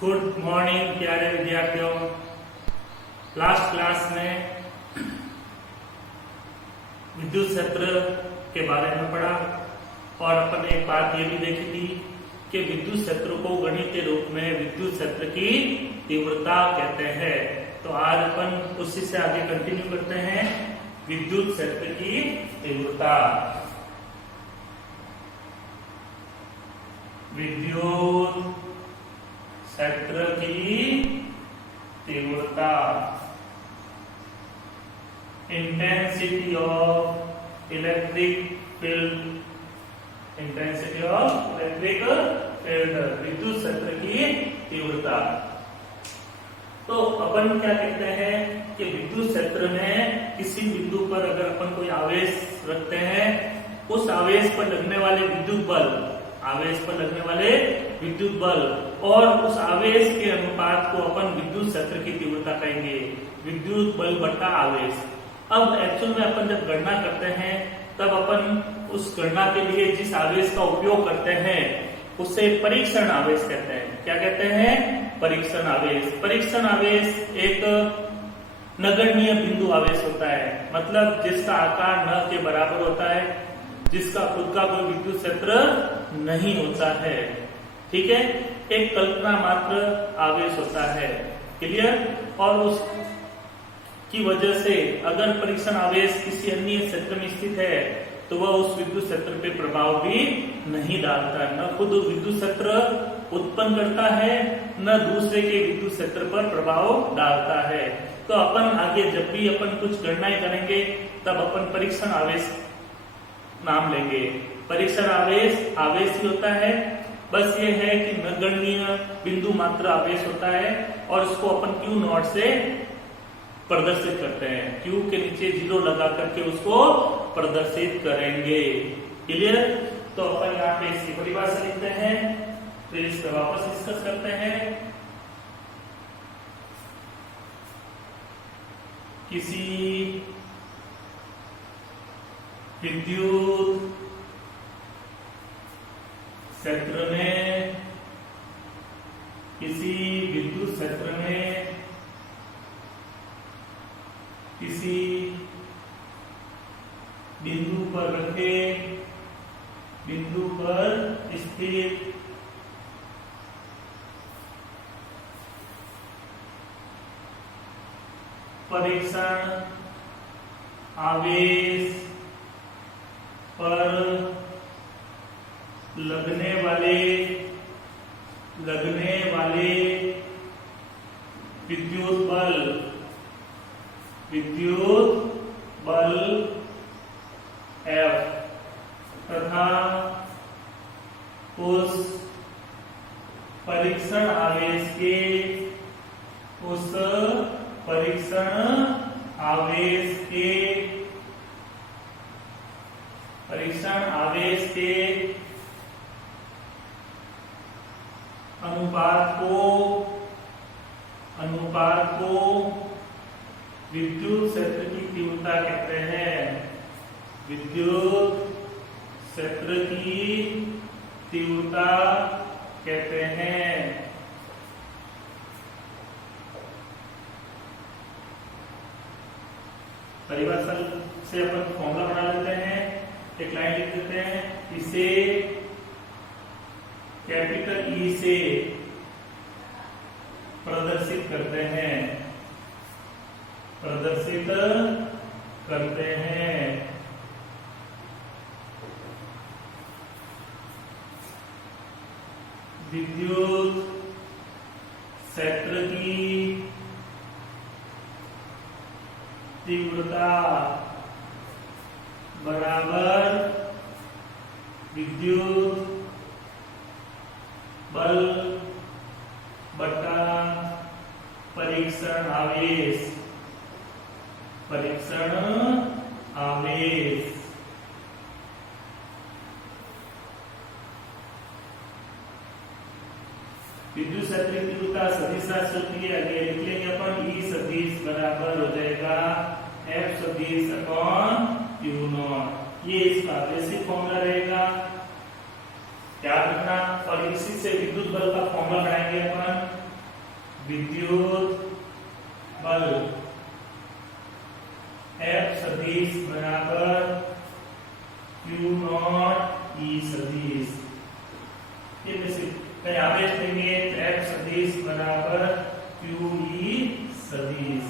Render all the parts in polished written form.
Good morning प्यारे विद्यार्थियों। Last class में विद्युत क्षेत्र के बारे में पढ़ा और अपन ने एक बात ये भी देखी थी कि विद्युत क्षेत्र को गणितीय रूप में विद्युत क्षेत्र की तीव्रता कहते हैं। तो आज अपन उसी से आगे कंटिन्यू करते हैं। विद्युत क्षेत्र की तीव्रता, विद्युत क्षेत्र की तीव्रता, intensity of electric field, intensity of electric field, विद्युत क्षेत्र की तीव्रता। तो अपन क्या कहते हैं कि विद्युत क्षेत्र में किसी बिंदु पर अगर अपन कोई आवेश रखते हैं, उस आवेश पर लगने वाले विद्युत बल, आवेश पर लगने वाले विद्युत बल और उस आवेश के अनुपात को अपन विद्युत क्षेत्र की तीव्रता कहेंगे। विद्युत बल बटा आवेश। अब एक्चुअल में अपन जब गणना करते हैं तब अपन उस गणना के लिए जिस आवेश का उपयोग करते हैं उसे परीक्षण आवेश कहते हैं। क्या कहते हैं? परीक्षण आवेश। परीक्षण आवेश एक नगण्य बिंदु आवेश होता है, मतलब जिसका आकार न के बराबर होता है, जिसका खुद का कोई विद्युत क्षेत्र नहीं होता है। ठीक है, एक कल्पना मात्र आवेश होता है। क्लियर? और उस की वजह से अगर परीक्षण आवेश किसी अन्य क्षेत्र में स्थित है तो वह उस विद्युत क्षेत्र पे प्रभाव भी नहीं डालता, न खुद विद्युत क्षेत्र उत्पन्न करता है न दूसरे के विद्युत क्षेत्र पर प्रभाव डालता है। तो अपन आगे जब भी अपन कुछ गणनाएं करेंगे तब अपन परीक्षण आवेश नाम लेंगे। परीक्षण आवेश आवेश ही होता है, बस ये है कि नगण्य बिंदु मात्र आवेश होता है और उसको अपन Q नॉट से प्रदर्शित करते हैं। Q के नीचे 0 लगा करके उसको प्रदर्शित करेंगे। क्लियर? तो अपन यहाँ पे इसकी परिभाषा लिखते हैं, फिर इस पर वापस डिस्कस करते हैं। किसी विद्युत क्षेत्र में, किसी विद्युत क्षेत्र में किसी बिंदु पर रखे, बिंदु पर स्थित परीक्षण आवेश पर लगने वाले विद्युत बल F तथा उस परीक्षण आवेश के अनुपात को विद्युत क्षेत्र की तीव्रता कहते हैं। विद्युत क्षेत्र की तीव्रता कहते हैं। परिभाषा से अपन फॉर्मूला बना लेते हैं, एक लाइन लिख देते हैं। इसे कैपिटल ई से प्रदर्शित करते हैं, विद्युत क्षेत्र की तीव्रता बराबर विद्युत बल बटा परीक्षण आवेश। विद्युत क्षेत्र की तीव्रता सदिश राशि होती है, आगे लिख लेंगे अपन। E सदिश बराबर हो जाएगा F सदिश अपॉन Q नॉट। ये इसका बेसिक फॉर्मूला रहेगा। याद रखना। और इसी से विद्युत बल का फॉर्मूला बनाएंगे अपन विद्युत बल F सदिश बराबर Q नॉट E सदिश। ये बेसिक आवेश लेंगे तो F सदिश बराबर Q E सदिश।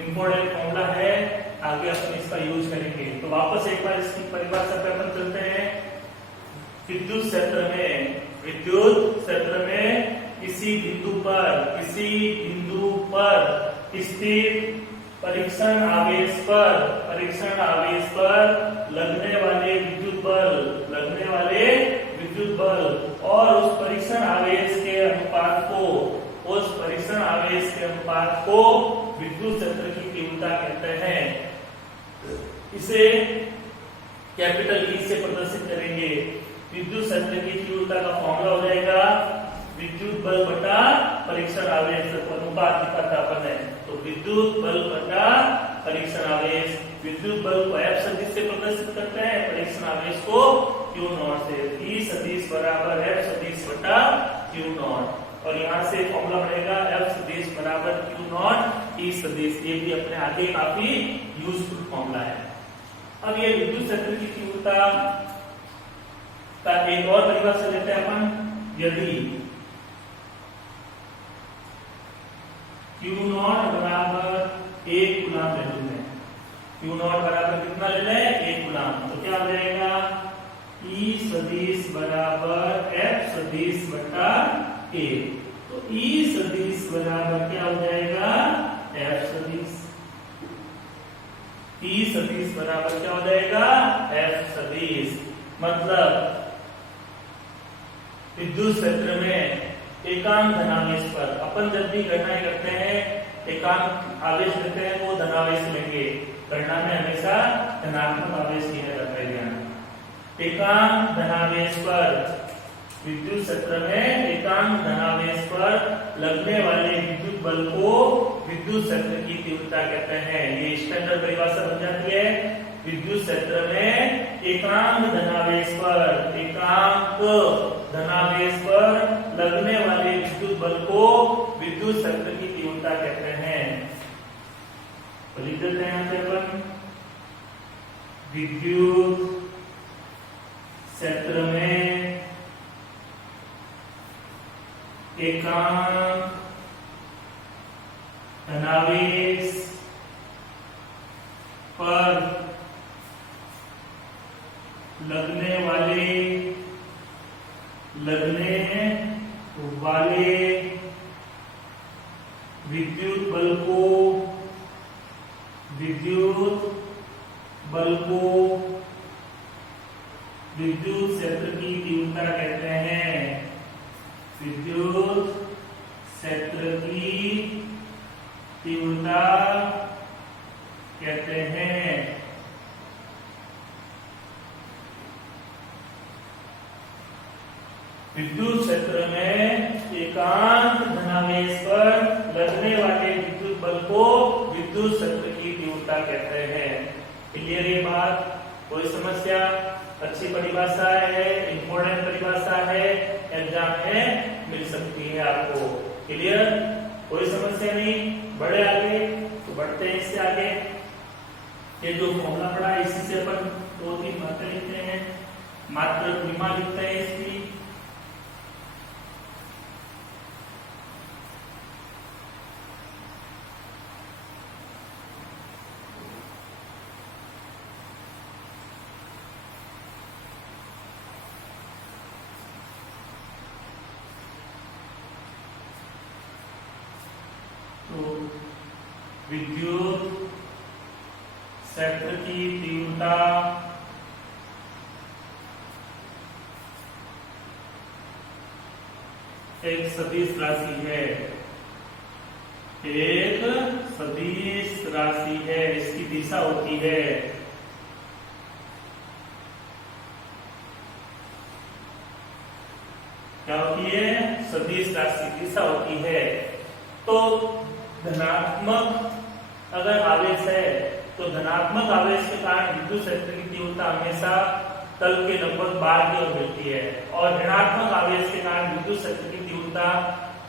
इंपॉर्टेंट फॉर्मूला है, आगे अपन इसका यूज करेंगे। तो वापस एक बार इसकी परिभाषा पे अपन चलते हैं। विद्युत क्षेत्र में किसी बिंदु पर स्थित परीक्षण आवेश पर लगने वाले विद्युत बल और उस परीक्षण आवेश के अनुपात को विद्युत क्षेत्र की तीव्रता कहते हैं। इसे कैपिटल E से प्रदर्शित करेंगे। विद्युत क्षेत्र की तीव्रता का फॉर्मूला हो जाएगा विद्युत बल बटा परीक्षण आवेश, अनुपात लिखा था अपन ने। तो विद्युत बल बटा परीक्षण आवेश, विद्युत बल को F सदिश से प्रदर्शित करते हैं, परीक्षण आवेश को Q नॉट से। E सदिश बराबर F सदिश बटा Q नॉट, और यहाँ से फॉर्मूला बनेगा F सदिश बराबर Q नॉट E सदिश। ये भी अपने आगे काफी यूजफुल फॉर्मूला है। अब ये विद्युत क्षेत्र की तीव्रता का एक और परिभाषा लेते हैं अपन। यदि Q नॉट बराबर 1 कूलम ले लेते हैं, Q नॉट बराबर कितना ले लें 1 कूलम, तो क्या हो जाएगा E सदिश बराबर F सदिश बटा A। तो E सदिश बराबर क्या हो जाएगा F सदिश। E सदिश बराबर क्या हो जाएगा F सदिश। मतलब विद्युत क्षेत्र में एकांक धनावेश पर अपन जब भी गणना करते हैं, एकांक आवेश लेते हैं वो धनावेश लेंगे। गणना में हमेशा धनात्मक आवेश लिया जाता है। एकांक धनावेश पर विद्युत क्षेत्र में एकांक धनावेश पर लगने वाले विद्युत बल को विद्युत क्षेत्र की तीव्रता कहते हैं। ये स्टैंडर्ड परिभाषा बन जाती है। विद्युत क्षेत्र में एकांक धनावेश पर लगने वाले विद्युत बल को विद्युत क्षेत्र की तीव्रता कहते हैं। तो लिख देते हैं यहाँ पे अपन विद्युत क्षेत्र में एकांक धनावेश पर लगने वाले विद्युत बल को विद्युत क्षेत्र की तीव्रता कहते हैं। विद्युत क्षेत्र की तीव्रता कहते हैं। विद्युत क्षेत्र में एकांक धनावेश पर लगने वाले विद्युत बल को विद्युत क्षेत्र की तीव्रता कहते हैं। क्लियर ये बात? कोई समस्या? अच्छी परिभाषा है, इंपॉर्टेंट परिभाषा है, एग्जाम में मिल सकती है आपको। क्लियर? कोई समस्या नहीं? बढ़े आगे तो बढ़ते हैं इससे आगे। ये जो फॉर्मूला पड़ा है इसी से अपन 2-3 बातें लिखते हैं, मात्र पूर्णिमा लिखते हैं इसकी। तो विद्युत क्षेत्र की तीव्रता एक सदिश राशि है, एक सदिश राशि है। इसकी दिशा होती है क्या होती है? सदिश राशि दिशा होती है। तो धनात्मक अगर आवेश है तो धनात्मक आवेश के कारण विद्युत क्षेत्र की तीव्रता हमेशा तल के लगभग बाहर की ओर मिलती है, और ऋणात्मक आवेश के कारण विद्युत क्षेत्र की तीव्रता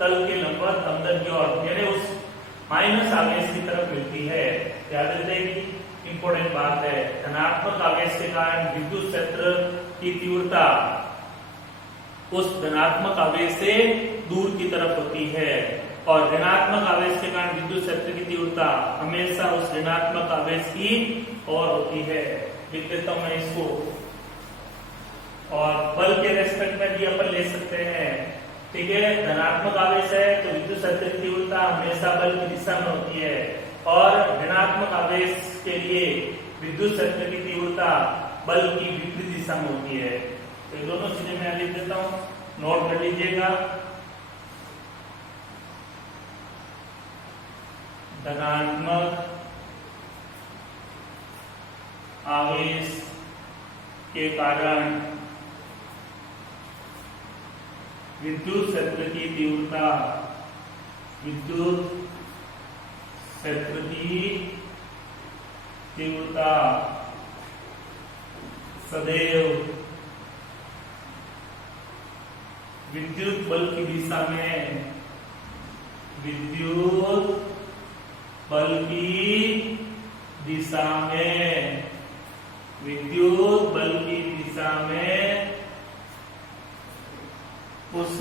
तल के लंबवत अंदर की ओर यानी उस माइनस आवेश की तरफ मिलती है। याद रखिए कि इंपॉर्टेंट बात है, धनात्मक आवेश के कारण विद्युत क्षेत्र की तीव्रता उस धनात्मक आवेश से दूर की तरफ होती है और ऋणात्मक आवेश के कारण विद्युत क्षेत्र की तीव्रता हमेशा उस ऋणात्मक आवेश की ओर होती है। लिख देता हूं मैं इसको। और बल के रेस्पेक्ट में भी अपन ले सकते हैं, ठीक है। धनात्मक आवेश है तो विद्युत क्षेत्र की तीव्रता हमेशा बल की दिशा में होती है और ऋणात्मक आवेश के लिए विद्युत क्षेत्र की तीव्रता बल की विपरीत दिशा में होती है। तो ये दोनों चीजें मैं लिख देता हूं, नोट कर लीजिएगा। धनात्मक आवेश के कारण विद्युत क्षेत्र की तीव्रता, विद्युत क्षेत्र की तीव्रता सदैव विद्युत बल की दिशा में, विद्युत बल की दिशा में, विद्युत बल की दिशा में उस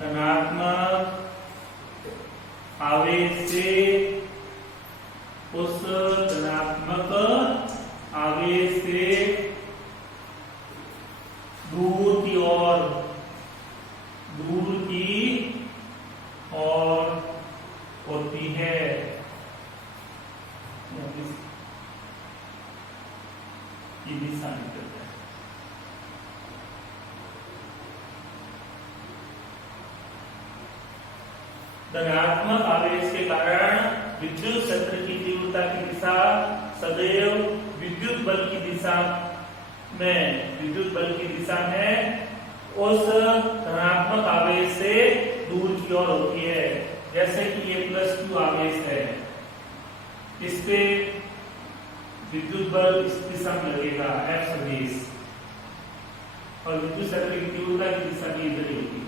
धनात्मक आवेश से, उस धनात्मक आवेश से दूर की ओर, दूर की ओर होती है। ये दिशा निकलता है। धनात्मक आवेश के कारण विद्युत क्षेत्र की तीव्रता की दिशा सदैव विद्युत बल की दिशा में, विद्युत बल की दिशा में उस धनात्मक आवेश से दूर की ओर होती है। जैसे कि ये प्लस क्यू आवेश है, इस पे विद्युत बल इस दिशा में लगेगा F सदिश और विद्युत क्षेत्र की तीव्रता की दिशा भी इधर होगी।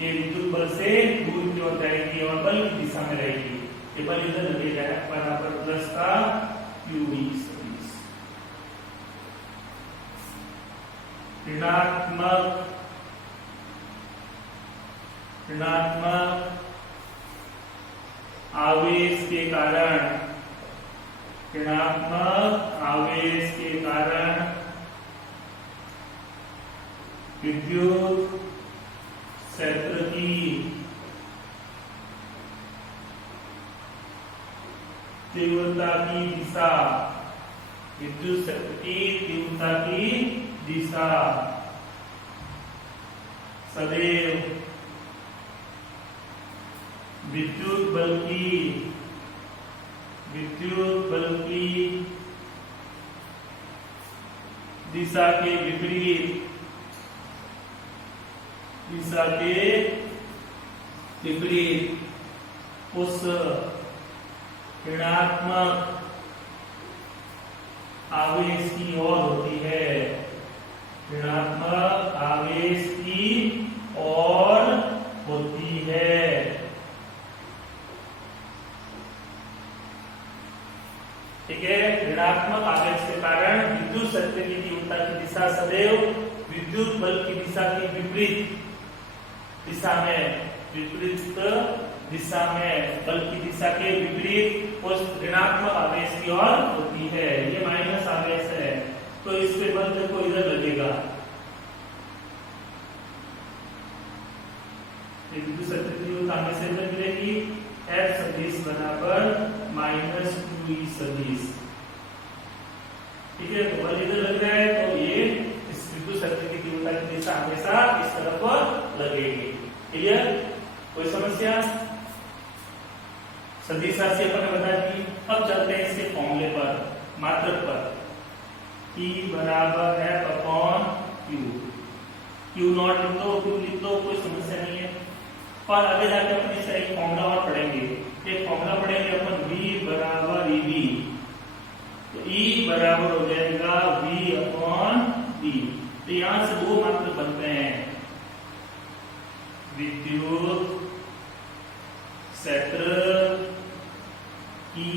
ये विद्युत बल से दूर की ओर जाएगी और बल की दिशा में रहेगी। ये बल इधर लगेगा बराबर प्लस का QV सदिश। ऋणात्मक आवेश के कारण, ऋणात्मक आवेश के कारण विद्युत क्षेत्र की तीव्रता की दिशा, विद्युत क्षेत्र की तीव्रता की दिशा सदैव विद्युत बल की दिशा के विपरीत, दिशा के विपरीत उस ऋणात्मक आवेश की ओर होती है, ऋणात्मक आवेश की ओर होती है। ठीक है। ऋणात्मक आवेश के कारण विद्युत क्षेत्र की तीव्रता की दिशा सदैव विद्युत बल की दिशा के विपरीत दिशा में, विपरीत दिशा में, बल की दिशा के विपरीत उस ऋणात्मक आवेश की ओर होती है। ये माइनस आवेश है तो इस पे बल देखो इधर लगेगा। विद्युत क्षेत्र की तीव्रता हमेशा इधर मिलेगी, F सदिश बराबर -2E सदिश। ठीक है। तो बल इधर लग रहा है तो ये इस विद्युत क्षेत्र की तीव्रता की दिशा हमेशा इस तरफ लगेगी। क्लियर? कोई समस्या? सदिश राशि अपन ने बता दी। अब चलते हैं इसके फॉर्मूले पर, मात्रक पर। E बराबर F/Q। Q नॉट लिख दो, Q लिख दो, कोई समस्या नहीं है। और आगे जाके अपन इसका एक फॉर्मूला और पढ़ेंगे। एक फॉर्मूला पढ़ेंगे अपन V बराबर EB। तो E बराबर हो जाएगा V/D। तो यहां से दो मात्रक बनते हैं। विद्युत क्षेत्र की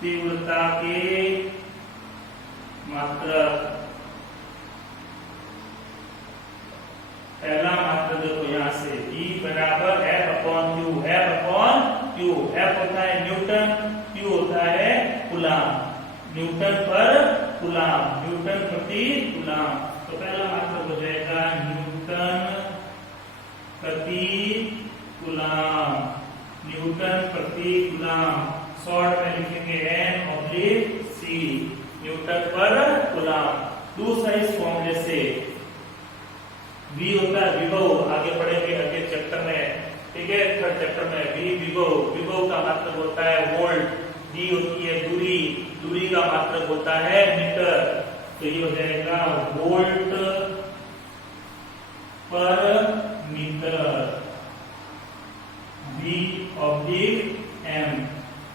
तीव्रता के मात्रक। पहला मात्रक देखो यहां से E बराबर F upon Q। F upon Q, F होता है न्यूटन, Q होता है कूलाम। न्यूटन पर कूलाम, न्यूटन प्रति कूलाम। तो पहला मात्रक हो जाएगा न्यूटन प्रति कूलाम, न्यूटन प्रति कूलाम। शॉर्ट में लिखेंगे N/C, न्यूटन पर कूलाम। दूसरा इस फॉर्मूले से V होता है विभव, आगे पढ़ेंगे अगले चैप्टर में, ठीक है, थर्ड चैप्टर में। V विभव, विभव का मात्रक होता है वोल्ट। D होती है दूरी, दूरी का मात्रक होता है मीटर। तो ये हो जाएगा वोल्ट पर मीटर, V/M।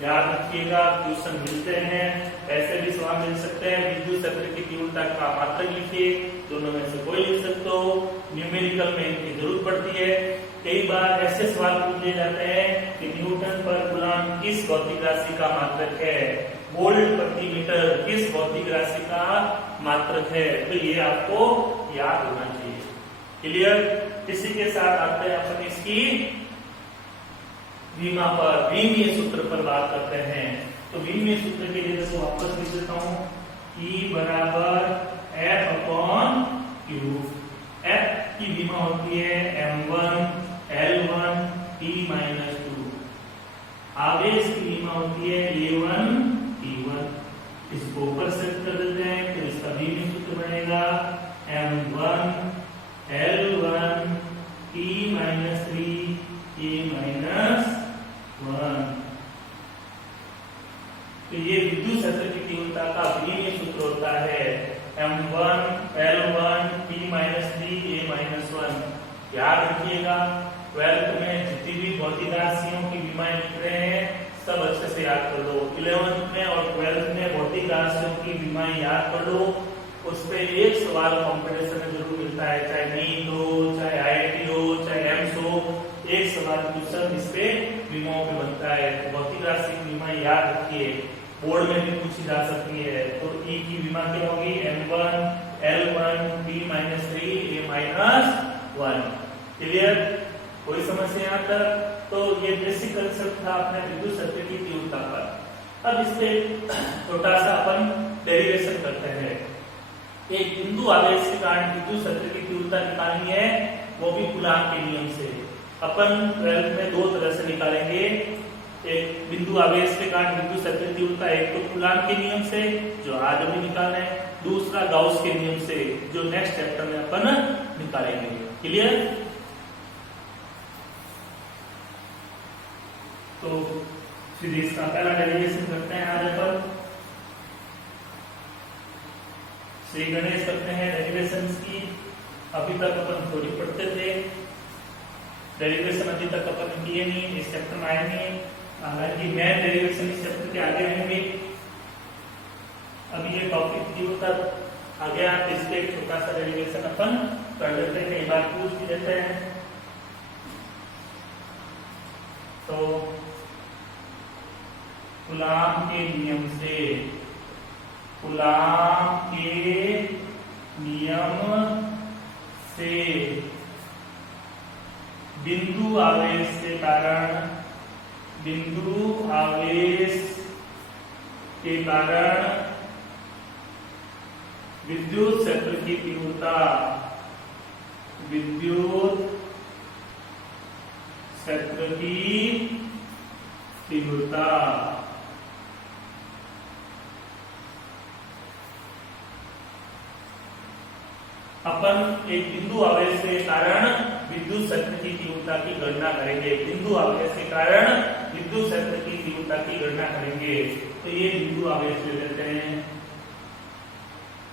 याद रखिएगा, क्वेश्चन मिलते हैं, ऐसे भी सवाल मिल सकते हैं। विद्युत क्षेत्र की तीव्रता का मात्रक लिखिए, दोनों में से कोई लिख सकते हो। न्यूमेरिकल में इनकी जरूरत पड़ती है। कई बार ऐसे सवाल पूछ लिए जाते हैं कि न्यूटन पर कूलाम किस भौतिक राशि का मात्रक है, वोल्ट प्रति मीटर किस भौतिक राशि का मात्रक है। तो ये आपको याद होना चाहिए। क्लियर? इसी के साथ आते हैं अपन इसकी विमा पर, विमीय सूत्र पर बात करते हैं। तो विमीय सूत्र के लिए देखो वापस लिख देता हूं, E बराबर F अपॉन Q। F की विमा होती है M1 L1 T-2। आवेश की विमा होती है A1 T1। इसको ऊपर सेट कर देते हैं, तो इसका विमीय सूत्र बनेगा M1 L1 T-3 A-1। तो ये विद्युत क्षेत्र की तीव्रता का विमीय सूत्र होता है M1 L1 T-3 A-1। याद रखिएगा, 12th में जितनी भी भौतिक राशियों की विमाएं लिख रहे हैं सब अच्छे से याद कर लो। 11th में और 12th में भौतिक राशियों की विमाएं याद कर लो। उस पे एक सवाल कॉम्पिटिशन में जरूर मिलता है, चाहे नीट हो, चाहे IIT हो, चाहे एम्स हो, एक सवाल क्वेश्चन इस पे विमाओं पे बनता है। भौतिक राशि की विमा याद रखिए, बोर्ड में भी पूछी जा सकती है। तो E की विमा क्या होगी? M1 L1 T-3 A-1। Clear? कोई समस्या यहाँ तक? तो ये बेसिक कंसेप्ट था अपने विद्युत क्षेत्र की तीव्रता पर। अब इस पे छोटा सा अपन डेरिवेशन करते हैं। एक बिंदु आवेश के कारण विद्युत क्षेत्र की तीव्रता निकालनी है, वो भी कूलाम के नियम से। अपन 12th में दो तरह से निकालेंगे। एक बिंदु आवेश के कारण विद्युत क्षेत्र की तीव्रता, एक तो कूलाम के नियम से जो आज अभी निकालना है, दूसरा गाउस के नियम से जो नेक्स्ट चैप्टर में अपन निकालेंगे। क्लियर? तो फिर इसका पहला डेरिवेशन करते हैं आज अपन। श्री गणेश करते हैं डेरिवेशन की। अभी तक अपन थोड़ी पढ़ते थे, डेरिवेशन अभी तक अपन किए नहीं, इस चैप्टर में आए नहीं। हालांकि मेन डेरिवेशन इस चैप्टर के आगे होंगे। अभी ये टॉपिक तीव्रता आ गया, इसके एक छोटा सा डेरिवेशन अपन कर लेते हैं, कई बार पूछ भी लेते हैं। तो कूलाम के नियम से, कूलाम के नियम से बिंदु आवेश के कारण, बिंदु आवेश के कारण विद्युत क्षेत्र की तीव्रता, विद्युत क्षेत्र की तीव्रता अपन एक बिंदु आवेश के कारण विद्युत क्षेत्र की तीव्रता की गणना करेंगे। बिंदु आवेश के कारण विद्युत क्षेत्र की तीव्रता की गणना करेंगे। तो ये बिंदु आवेश ले लेते हैं।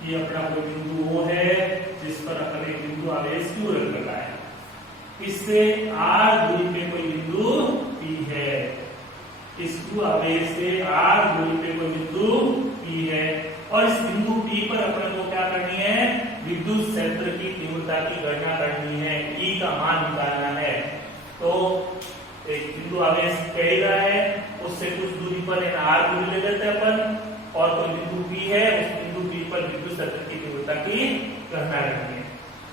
ये अपना कोई बिंदु वो है जिस पर अपन एक बिंदु आवेश Q रखना है। इससे R दूरी पे कोई बिंदु P है। इस Q आवेश से R दूरी पे कोई बिंदु P है और इस बिंदु P पर अपन को क्या करनी है? विद्युत विद्युत क्षेत्र की तीव्रता की गणना करनी है, ई का मान निकालना है। तो एक बिंदु आवेश कह रहा है, उससे कुछ दूरी पर r दूरी ले लेते हैं अपन, और कोई बिंदु P है, उस बिंदु P पर विद्युत क्षेत्र की तीव्रता की गणना करनी है।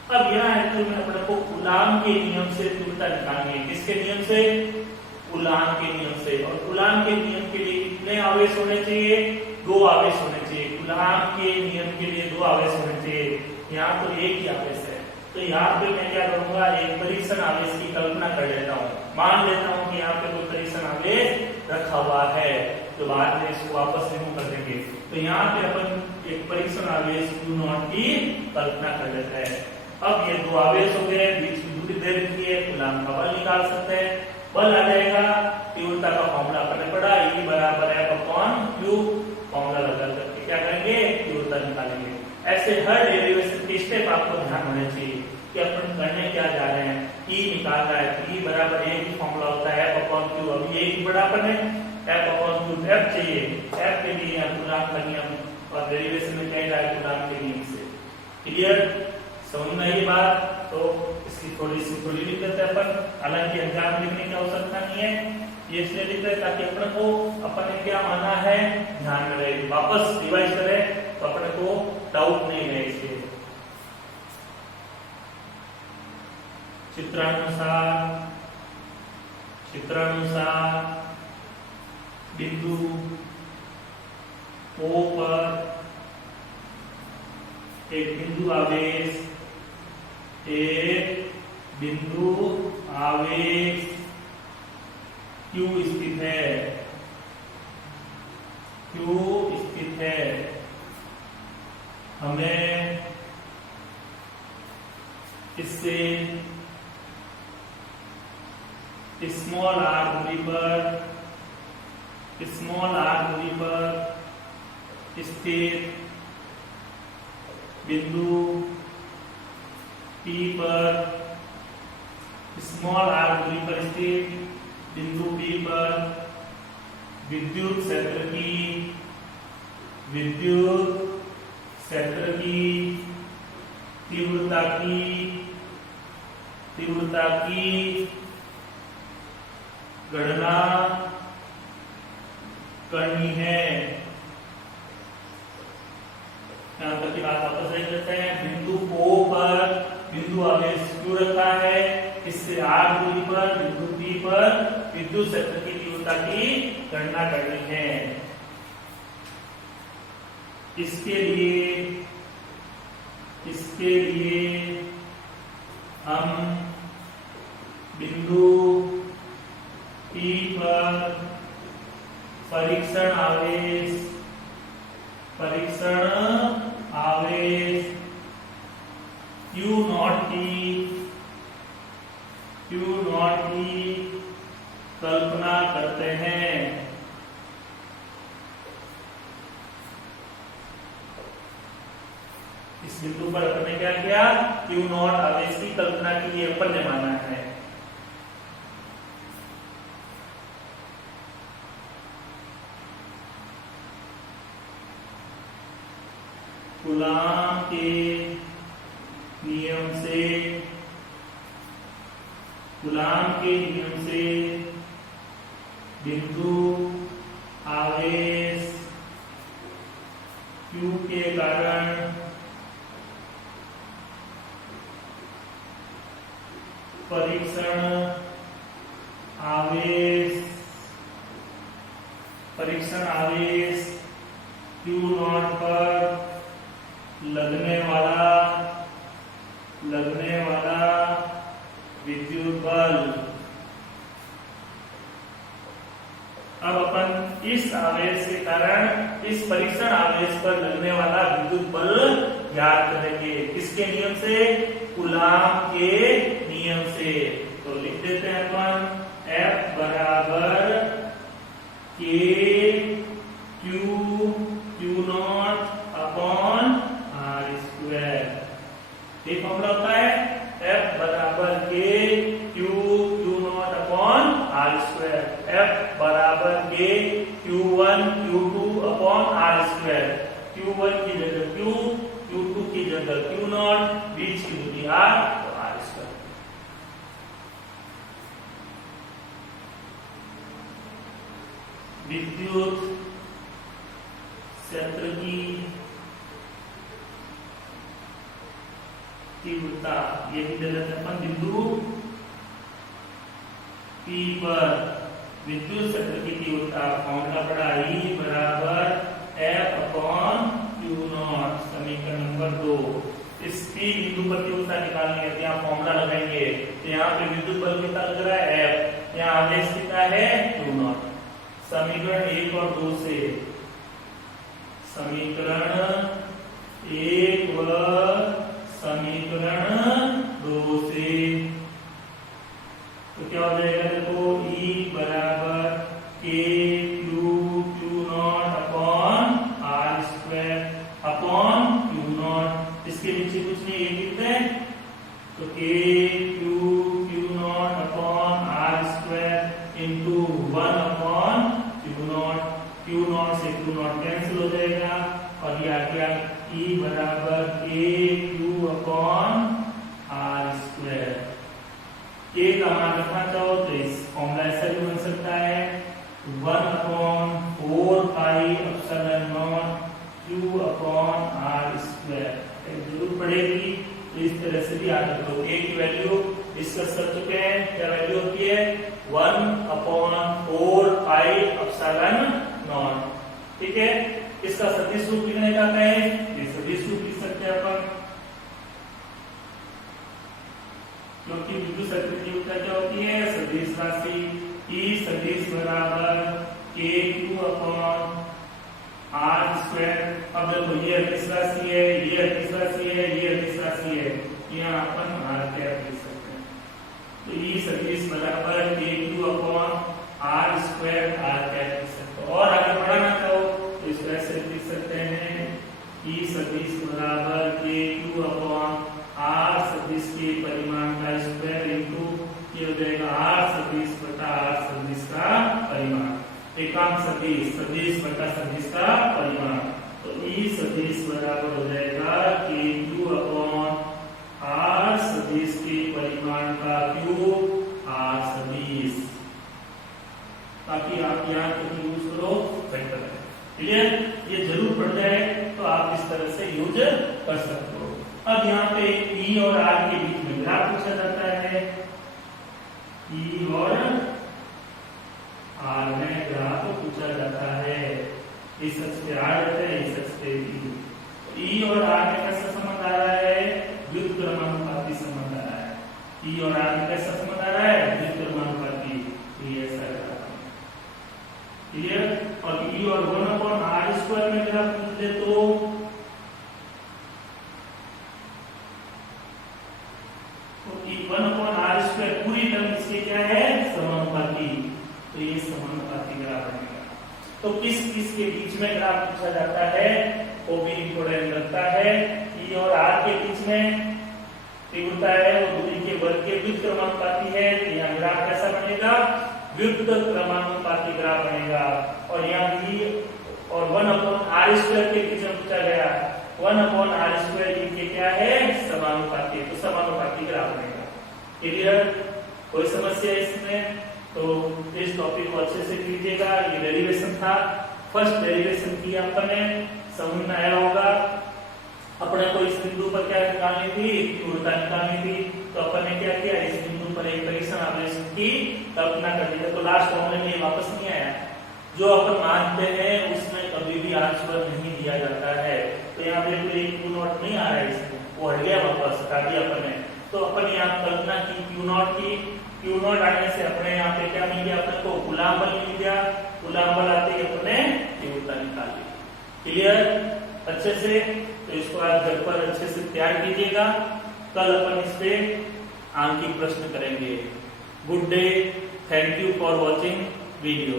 अब यहाँ एक्चुअली में अपने को कूलाम के नियम से तीव्रता निकालनी है। किसके नियम से? कूलाम के नियम से। और कूलाम के नियम के लिए कितने आवेश होने चाहिए? 2 आवेश होने चाहिए। कूलाम के नियम के लिए 2 आवेश होने चाहिए। यहाँ तो एक ही आवेश है, तो यहाँ पे मैं क्या करूंगा, एक परीक्षण आवेश की कल्पना कर लेता हूँ। मान लेता हूँ कि यहाँ पे कोई परीक्षण आवेश रखा हुआ है, तो बाद में इसको वापस रिमूव कर देंगे। तो यहाँ पे अपन एक परीक्षण आवेश Q0 की कल्पना कर लेते हैं। अब ये 2 आवेश हो गए, बीच की दूरी दे रखी है, कूलाम का बल निकाल सकते हैं। बल आ जाएगा, तीव्रता का फॉर्मूला करना पड़ा, E बराबर F/Q। फॉर्मूला लगा करके क्या करेंगे, तीव्रता निकालेंगे। ऐसे हर डेरिवेशन के स्टेप आपको ध्यान होने चाहिए कि अपन करने क्या जा रहे हैं। E निकाल रहा है, E बराबर एक ही फॉर्मूला होता है F/Q। अभी एक ही बड़ा अपन है, F/Q F चाहिए। F के लिए कूलाम का नियम, और डेरिवेशन में कह रहा है कूलाम के नियम से। क्लियर? समझ में आई बात? तो इसकी थोड़ी लिख देते हैं अपन, हालांकि एग्जाम लिखने की आवश्यकता नहीं है, ये इसलिए लिखते हैं ताकि अपने को अपन ने क्या माना है ध्यान में रहे। वापस रिवाइज करें तो अपने को डाउट नहीं रहे। इसलिए चित्रानुसार बिंदु O पर एक बिंदु आवेश Q स्थित है। हमें इससे स्मॉल r दूरी पर स्थित बिंदु P पर, स्मॉल r दूरी पर स्थित बिंदु P पर विद्युत क्षेत्र की तीव्रता की गणना करनी है। यहाँ तक की बात वापस देख लेते हैं। बिंदु O पर बिंदु आवेश Q रखा है, इससे r दूरी पर बिंदु P पर विद्युत क्षेत्र की तीव्रता की गणना करनी है। इसके लिए हम बिंदु P पर परीक्षण आवेश Q0 की कल्पना करते हैं। इस बिंदु पर अपन ने क्या किया, Q0 आवेश की कल्पना के लिए अपन ने माना है। कूलाम के नियम से बिंदु आवेश Q के कारण परीक्षण आवेश Q0 पर लगने वाला विद्युत बल। अब अपन इस आवेश के कारण इस परीक्षण आवेश पर लगने वाला विद्युत बल ज्ञात करेंगे। किसके नियम से? कूलाम के नियम से। तो लिख देते हैं अपन F बराबर K Q0 upon R square. ये फॉर्मूला होता है F बराबर K Q0 upon R square. F बराबर K Q1 Q2 upon R square. Q1 की जगह Q Q2 की जगह Q0, बीच की दूरी R तो R स्क्वायर। विद्युत क्षेत्र की तीव्रता, ये भी दे देते अपन बिंदु P पर विद्युत क्षेत्र की तीव्रता फॉर्मूला पड़ा E बराबर F अपॉन Q0, समीकरण नंबर 2। इस P बिंदु पर तीव्रता निकालनी है, यहाँ फॉर्मूला लगाएंगे। तो यहाँ पे विद्युत बल कितना लग रहा है F, यहाँ आवेश कितना है Q0। समीकरण 1 और 2 से, समीकरण 1 व समीकरण 2 से, तो क्या हो जाएगा देखो E बराबर K Q0 upon R square upon Q0, इसके नीचे कुछ नहीं, ये कितने, तो K Q0 upon R square into 1 upon Q0, Q0 से Q0 कैंसिल हो जाएगा और ये आ गया E बराबर K Q upon R square. K का मान रखना चाहो तो इस फॉर्मूला ऐसा भी बन सकता है 1 upon 4 pi epsilon not Q upon R square, जरूर पड़ेगी तो इस तरह से भी याद रखो। K की वैल्यू डिस्कस कर चुके हैं, क्या वैल्यू होती है 1 अपॉन 4 पाई एप्सिलॉन नॉट, ठीक है। इसका सदिश रूप लिखने का है, ये सदिश रूप लिख सकते हैं अपन, क्योंकि विद्युत क्षेत्र की तीव्रता क्या होती है सदिश राशि E सदिश बराबर K Q upon R square. अब देखो ये अदिश राशि है, ये अदिश राशि है, ये अदिश राशि है, यहाँ अपन R कैप लिख सकते हैं। तो E सदिश बराबर K Q upon R square R cap लिख सकते हैं। और आगे बढ़ाना चाहो तो इस तरह से लिख सकते हैं E सदिश बराबर K Q अपॉन R सदिश के परिमाण का स्क्वायर इंटू ये हो जाएगा R सदिश बटा R सदिश का परिमाण, एकांक सदिश, सदिश बटा सदिश का परिमाण। तो E सदिश बराबर हो जाएगा K Q अपॉन R सदिश के परिमाण का क्यूब R सदिश, ताकि आप यहाँ तक यूज करो बेहतर है, क्लियर। ये जरूर पड़ जाए तो आप इस तरह से यूज कर सकते हो। अब यहाँ पे E और R के बीच में ग्राफ पूछा जाता है, E और R में ग्राफ पूछा जाता है, इस अक्ष पे R रहता है, इस अक्ष पे E और R में कैसा संबंध आ रहा है, व्युत्क्रमानुपाती संबंध आ रहा है। E और R में कैसा संबंध आ रहा है, व्युत्क्रमानुपाती, ये ऐसा ग्राफ, क्लियर। और E और 1 अपॉन R स्क्वायर में ग्राफ पूछ ले तो पूरी टर्म इसके क्या है समानुपाती, तो ये समानुपाती ग्राफ बनेगा। तो किस किस के बीच में ग्राफ पूछा जाता है वो भी इंपोर्टेंट लगता है। E और R के बीच में तीव्रता है वो दूरी के वर्ग के व्युत्क्रमानुपाती है, तो यहाँ ग्राफ कैसा बनेगा व्युत्क्रमानुपाती ग्राफ बनेगा। और यहाँ E और 1 अपॉन R स्क्वायर के बीच में पूछा गया 1 अपॉन R स्क्वायर इनके क्या है समानुपाती, तो समानुपाती ग्राफ बनेगा, क्लियर। कोई समस्या इसमें तो इस टॉपिक को अच्छे से कीजिएगा। ये डेरिवेशन था, फर्स्ट डेरिवेशन किया अपने, समझ में आया होगा। अपने को इस बिंदु पर क्या निकालनी थी, तीव्रता निकालनी थी, तो अपन ने क्या किया इस बिंदु पर एक परीक्षण आवेश की कल्पना कर दी। तो लास्ट फॉर्मूले में वापस नहीं आया, जो अपन मानते हैं उसमें कभी भी आंसर नहीं दिया जाता है। तो यहाँ पे कोई Q0 नहीं आ रहा है इसमें, वो हट गया वापस, हटा दिया अपन ने। तो अपन यहाँ कल्पना की Q0 की, Q0 आने से अपने यहाँ पे क्या मिल गया, अपने को कूलाम बल मिल गया, कूलाम बल आते ही अपने तीव्रता निकाल ली, क्लियर अच्छे से। तो इसको आज घर पर अच्छे से तैयार कीजिएगा, कल अपन इस पे आंकिक प्रश्न करेंगे। Good day, thank you for watching video.